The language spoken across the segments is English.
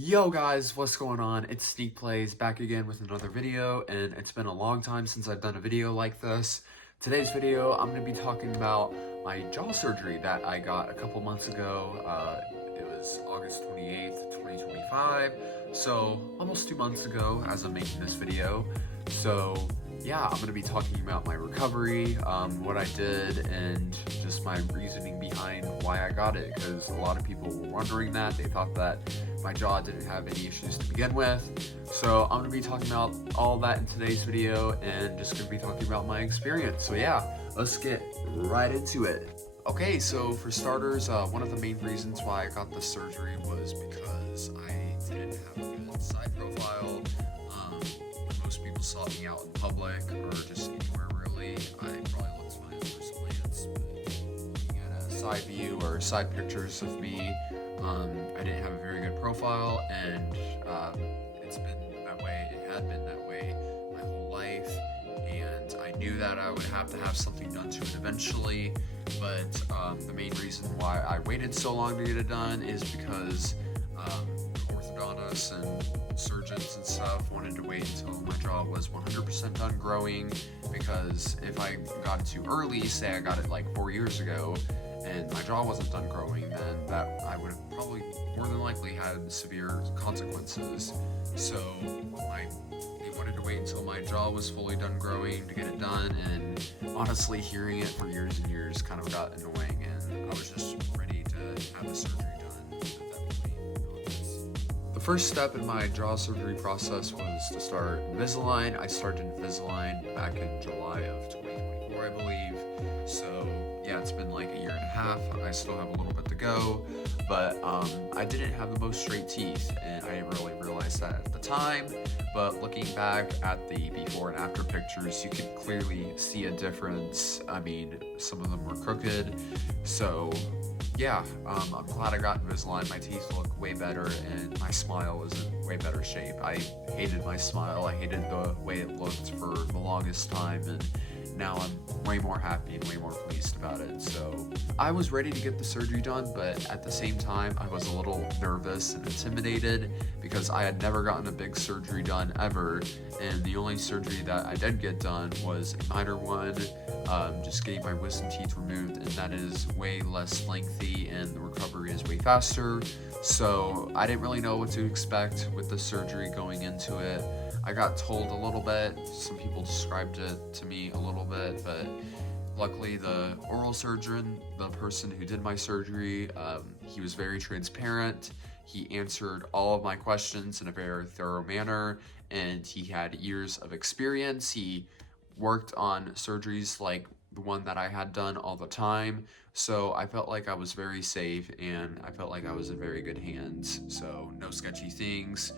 Yo guys, what's going on? It's Sneak Plays back again with another video, and it's been a long time since I've done a video like this. Today's video, I'm going to be talking about my jaw surgery that I got a couple months ago. It was August 28th, 2025, so almost 2 months ago as I'm making this video. So yeah, I'm going to be talking about my recovery, what I did, and just my reasoning behind why I got it, because a lot of people were wondering that. They thought that my jaw didn't have any issues to begin with. So I'm going to be talking about all that in today's video and just going to be talking about my experience. So yeah, let's get right into it. Okay, so for starters, one of the main reasons why I got the surgery was because I didn't have a good side profile. When most people saw me out in public or just anywhere really, I probably looked fine at first glance, but looking at a side view or side pictures of me, I didn't have a very good profile, and it's been that way. It had been that way my whole life, and I knew that I would have to have something done to it eventually. But the main reason why I waited so long to get it done is because orthodontists and surgeons and stuff wanted to wait until my jaw was 100% done growing, because if I got it too early, say I got it like 4 years ago, and my jaw wasn't done growing, then that I would have probably more than likely had severe consequences. So they wanted to wait until my jaw was fully done growing to get it done, and honestly, hearing it for years and years kind of got annoying, and I was just ready to have the surgery done at that point. The first step in my jaw surgery process was to start Invisalign. I started Invisalign back in July of 2024, I believe. So yeah, it's been like a year and a half. I still have a little bit to go, but I didn't have the most straight teeth, and I didn't really realize that at the time. But looking back at the before and after pictures, you can clearly see a difference. I mean, some of them were crooked. So yeah, I'm glad I got Invisalign. My teeth look way better, and my smile is in way better shape. I hated my smile. I hated the way it looked for the longest time, and now I'm way more happy and way more pleased about it. So I was ready to get the surgery done, but at the same time, I was a little nervous and intimidated because I had never gotten a big surgery done ever. And the only surgery that I did get done was a minor one, just getting my wisdom teeth removed, and that is way less lengthy and the recovery is way faster. So I didn't really know what to expect with the surgery going into it. I got told a little bit, some people described it to me a little bit, but luckily the oral surgeon, the person who did my surgery, he was very transparent. He answered all of my questions in a very thorough manner, and he had years of experience. He worked on surgeries like the one that I had done all the time, so I felt like I was very safe, and I felt like I was in very good hands, so no sketchy things.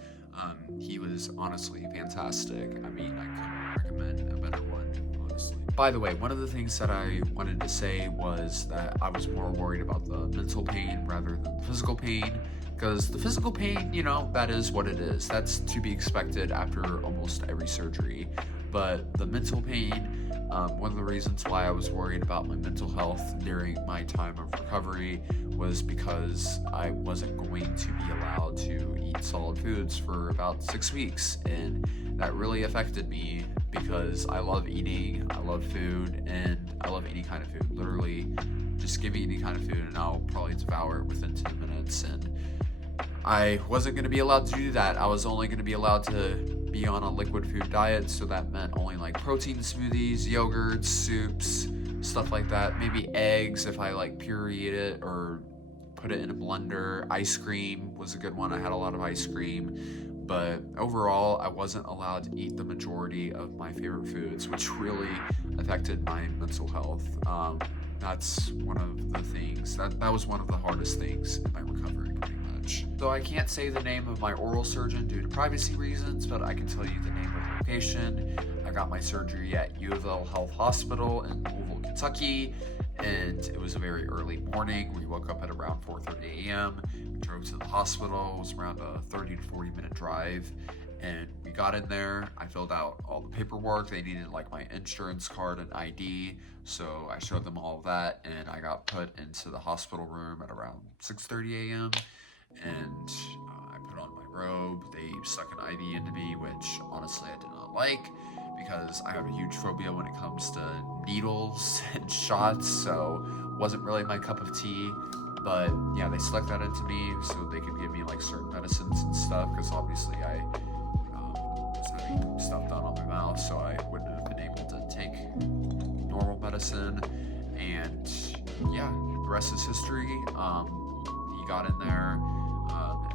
He was honestly fantastic. I mean, I couldn't recommend a better one, honestly. By the way, one of the things that I wanted to say was that I was more worried about the mental pain rather than the physical pain, because the physical pain, you know, that is what it is. That's to be expected after almost every surgery. But the mental pain, one of the reasons why I was worried about my mental health during my time of recovery was because I wasn't going to be allowed to eat solid foods for about 6 weeks, and that really affected me because I love eating, I love food, and I love any kind of food. Literally, just give me any kind of food and I'll probably devour it within 10 minutes, and I wasn't going to be allowed to do that. I was only going to be allowed to be on a liquid food diet, so that meant only like protein smoothies, yogurts, soups, stuff like that. Maybe eggs if I like pureed it or put it in a blender. Ice cream was a good one. I had a lot of ice cream, but overall I wasn't allowed to eat the majority of my favorite foods, which really affected my mental health. That's one of the things that was one of the hardest things in my recovery, pretty much. So I can't say the name of my oral surgeon due to privacy reasons, but I can tell you the name of the location. I got my surgery at U of L Health Hospital in Louisville, Kentucky, and it was a very early morning. We woke up at around 4:30 a.m. We drove to the hospital. It was around a 30 to 40 minute drive, and we got in there. I filled out all the paperwork. They needed like my insurance card and ID, so I showed them all of that, and I got put into the hospital room at around 6:30 a.m. and I put on my stuck an IV into me, which honestly I did not like because I have a huge phobia when it comes to needles and shots, so wasn't really my cup of tea. But yeah, they stuck that into me so they could give me like certain medicines and stuff, because obviously I was having stuff done on my mouth, so I wouldn't have been able to take normal medicine. And yeah, the rest is history. He got in there,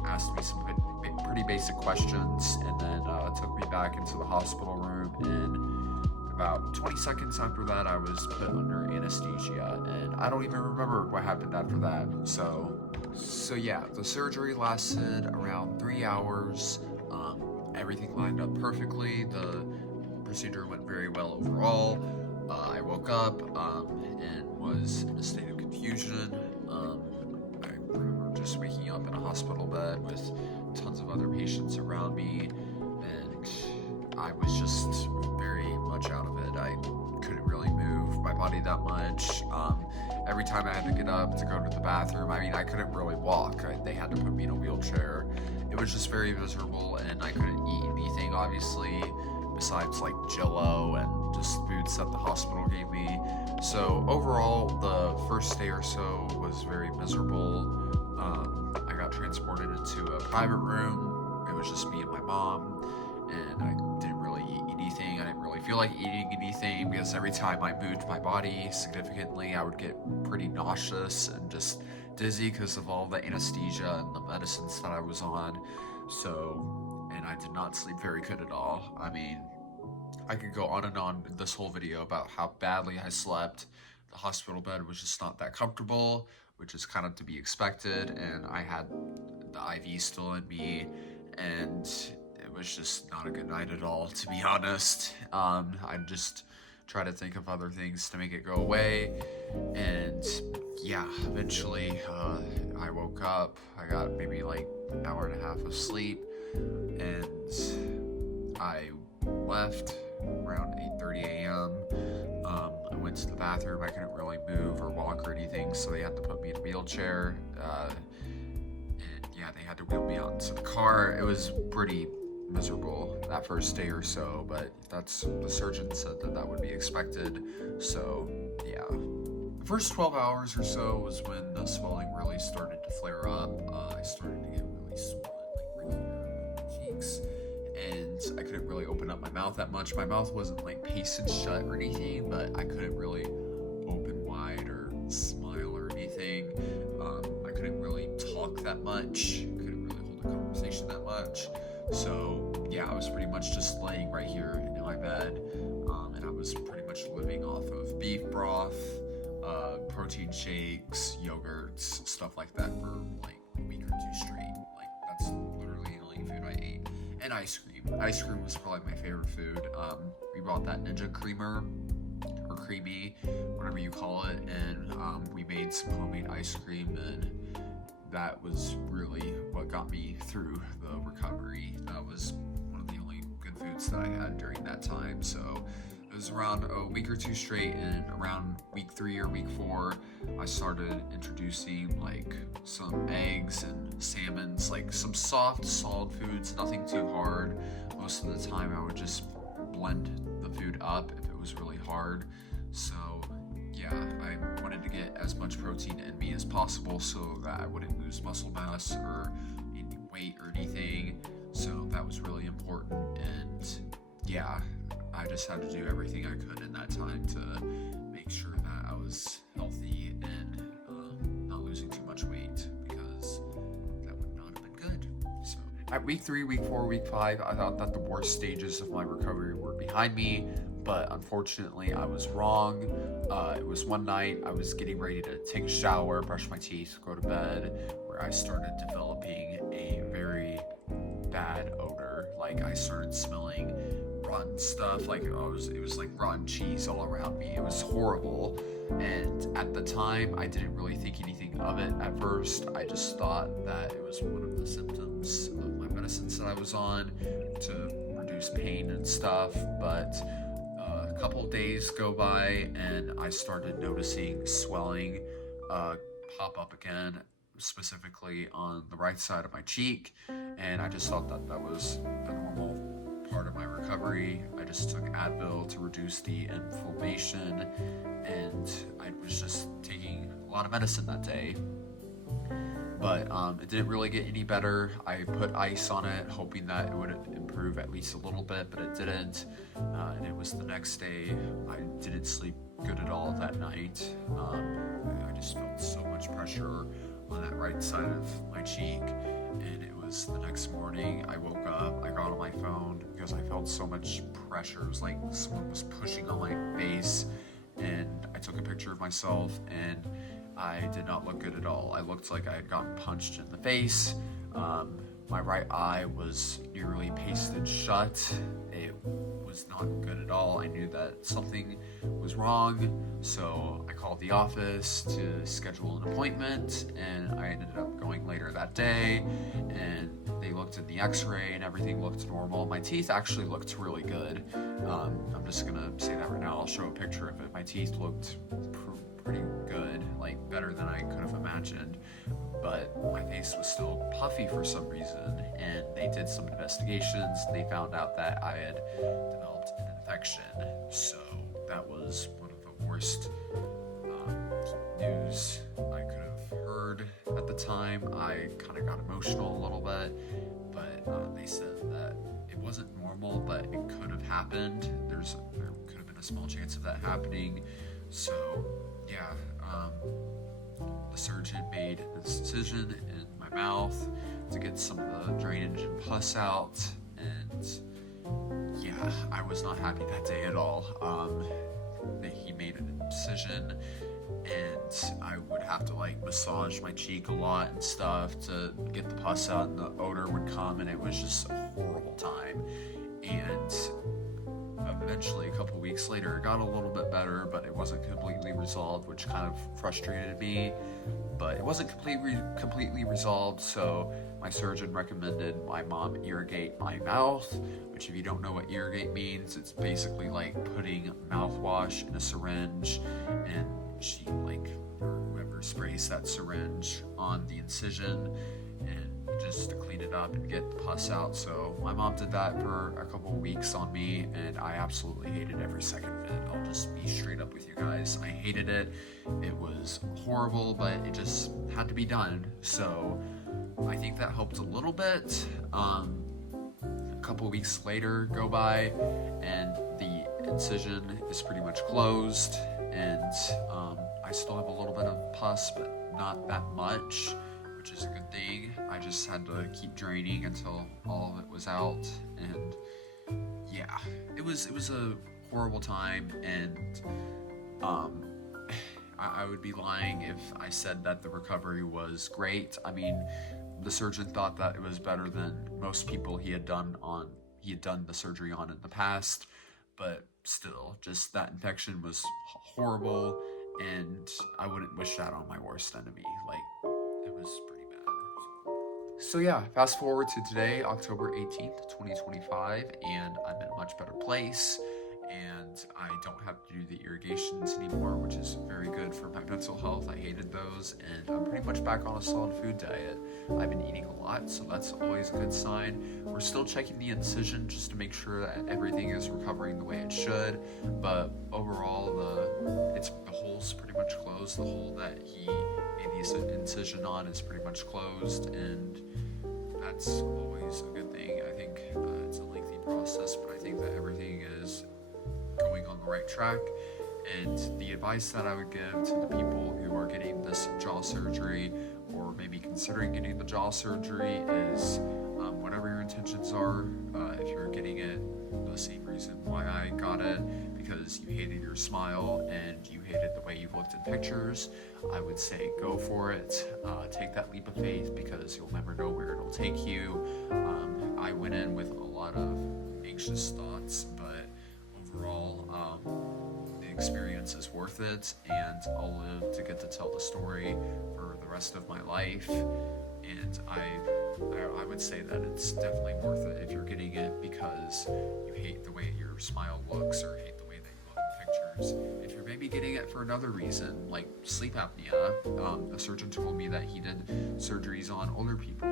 asked me some pretty basic questions, and then took me back into the hospital room. And about 20 seconds after that, I was put under anesthesia, and I don't even remember what happened after that. So yeah, the surgery lasted around 3 hours. Everything lined up perfectly. The procedure went very well overall. I woke up and was in a state of confusion. I remember just waking up in a hospital bed with tons of other patients around me, and I was just very much out of it. I couldn't really move my body that much. Every time I had to get up to go to the bathroom, I mean, I couldn't really walk. They had to put me in a wheelchair. It was just very miserable, and I couldn't eat anything, obviously, besides like Jell-O and just foods that the hospital gave me. So overall, the first day or so was very miserable. I got transported into a private room. It was just me and my mom, and I didn't really eat anything. I didn't really feel like eating anything because every time I moved my body significantly, I would get pretty nauseous and just dizzy because of all the anesthesia and the medicines that I was on. And I did not sleep very good at all. I mean, I could go on and on in this whole video about how badly I slept. The hospital bed was just not that comfortable, which is kind of to be expected, and I had the IV still in me, and it was just not a good night at all, to be honest. I just try to think of other things to make it go away, and yeah, eventually I woke up. I got maybe like an hour and a half of sleep, and I left around 8:30 a.m. I went to the bathroom. I couldn't really move or walk or anything, so they had to put me in a wheelchair. And yeah, they had to wheel me out into the car. It was pretty miserable that first day or so, but the surgeon said that would be expected. So yeah, the first 12 hours or so was when the swelling really started to flare up. I started to get really swollen, like right here on my cheeks, and I couldn't really open up my mouth that much. My mouth wasn't like pasted shut or anything, but I couldn't really open wide or smile or anything. I couldn't really talk that much. Couldn't really hold a conversation that much. So yeah, I was pretty much just laying right here in my bed, and I was pretty much living off of beef broth, protein shakes, yogurts, stuff like that for like a week or two straight. Like that's literally the only food I ate. And ice cream. Ice cream was probably my favorite food. We bought that Ninja Creamer, or Creamy, whatever you call it, and we made some homemade ice cream, and that was really what got me through the recovery. That was one of the only good foods that I had during that time. So it was around a week or two straight, and around week 3 or week 4, I started introducing like some eggs and salmons, like some soft, solid foods, nothing too hard. Most of the time I would just blend the food up if it was really hard. So yeah, I wanted to get as much protein in me as possible so that I wouldn't lose muscle mass or any weight or anything. So that was really important, and yeah, I just had to do everything I could in that time to make sure that I was healthy and not losing too much weight, because that would not have been good. So at week 3, week 4, week 5, I thought that the worst stages of my recovery were behind me, but unfortunately I was wrong. It was one night I was getting ready to take a shower, brush my teeth, go to bed, where I started developing a very bad odor. Like I started smelling rotten stuff, like it was like rotten cheese all around me. It was horrible, and at the time I didn't really think anything of it at first. I just thought that it was one of the symptoms of my medicines that I was on to reduce pain and stuff. But a couple of days go by and I started noticing swelling pop up again, specifically on the right side of my cheek, and I just thought that that was a normal part of my recovery. I just took Advil to reduce the inflammation, and I was just taking a lot of medicine that day. But it didn't really get any better. I put ice on it, hoping that it would improve at least a little bit, but it didn't. And it was the next day. I didn't sleep good at all that night. I just felt so much pressure on that right side of my cheek. And it was the next morning, I woke up, I got on my phone because I felt so much pressure. It was like someone was pushing on my face. And I took a picture of myself, and I did not look good at all. I looked like I had gotten punched in the face. My right eye was nearly pasted shut. It was not good at all. I knew that something was wrong, so I called the office to schedule an appointment, and I ended up going later that day, and they looked at the x-ray and everything looked normal. My teeth actually looked really good. I'm just gonna say that right now. I'll show a picture of it. My teeth looked pretty good, like better than I could have imagined, but my face was still puffy for some reason, and they did some investigations. They found out that I had developed an infection, so that was one of the worst news I could have heard at the time. I kind of got emotional a little bit, but they said that it wasn't normal, but it could have happened. There could have been a small chance of that happening. So yeah, the surgeon made this incision in my mouth to get some of the drainage and pus out, and yeah, I was not happy that day at all. He made an incision, and I would have to like massage my cheek a lot and stuff to get the pus out, and the odor would come, and it was just a horrible time. And eventually, a couple weeks later, it got a little bit better, but it wasn't completely resolved, which kind of frustrated me. But it wasn't completely resolved, so my surgeon recommended my mom irrigate my mouth, which, if you don't know what irrigate means, it's basically like putting mouthwash in a syringe, and she, like, or whoever sprays that syringe on the incision, and just to clean it up and get the pus out. So my mom did that for a couple of weeks on me, and I absolutely hated every second of it. I'll just be straight up with you guys. I hated it. It was horrible, but it just had to be done. So I think that helped a little bit. A couple of weeks later go by, and the incision is pretty much closed, and I still have a little bit of pus, but not that much, which is a good thing. I just had to keep draining until all of it was out, and yeah, it was a horrible time, and I would be lying if I said that the recovery was great. I mean, the surgeon thought that it was better than most people he had done the surgery on in the past, but still, just that infection was horrible, and I wouldn't wish that on my worst enemy. Like, it was pretty bad. So yeah, fast forward to today, October 18th, 2025, and I'm in a much better place, and I don't have to do the irrigations anymore, which is very good for my mental health. I hated those, and I'm pretty much back on a solid food diet. I've been eating a lot, so that's always a good sign. We're still checking the incision just to make sure that everything is recovering the way it should, but overall the hole's pretty much closed. The hole that he made the incision on is pretty much closed, and that's always a good thing. I think it's a lengthy process, but I think that everything is going on the right track. And the advice that I would give to the people who are getting this jaw surgery, or maybe considering getting the jaw surgery, is whatever your intentions are, if you're getting it for the same reason why I got it, because you hated your smile and you hated the way you looked in pictures, I would say go for it. Take that leap of faith, because you'll never know where it'll take you. I went in with a lot of anxious thoughts, but overall, the experience is worth it, and I'll live to get to tell the story for the rest of my life. And I would say that it's definitely worth it if you're getting it because you hate the way your smile looks or hate the way that you look in pictures. others. If you're maybe getting it for another reason, like sleep apnea, a surgeon told me that he did surgeries on older people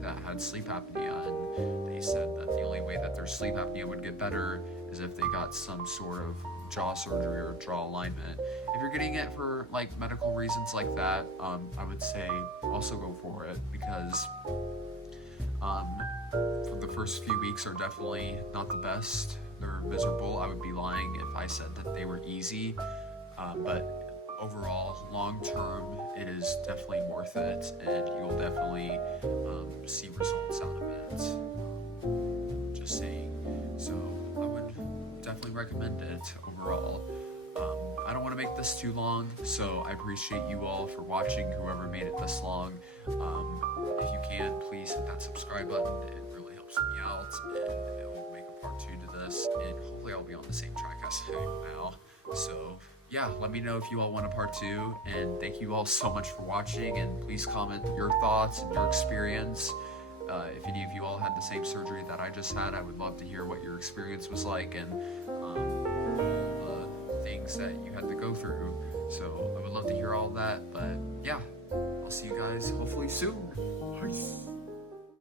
that had sleep apnea, and they said that the only way that their sleep apnea would get better is if they got some sort of jaw surgery or jaw alignment. If you're getting it for like medical reasons like that, I would say also go for it, because for the first few weeks are definitely not the best. They're miserable. I would be lying if I said that they were easy, but overall, long term, it is definitely worth it, and you'll definitely see results out of it. Just saying. So I would definitely recommend it overall. I don't want to make this too long, so I appreciate you all for watching, whoever made it this long. If you can, please hit that subscribe button. It really helps me out, and it will make a part 2 to this, and hopefully I'll be on the same track as I am now. So yeah, let me know if you all want a part 2, and thank you all so much for watching, and please comment your thoughts and your experience. If any of you all had the same surgery that I just had, I would love to hear what your experience was like, and all the things that you had to go through. So I would love to hear all that, but yeah, I'll see you guys hopefully soon.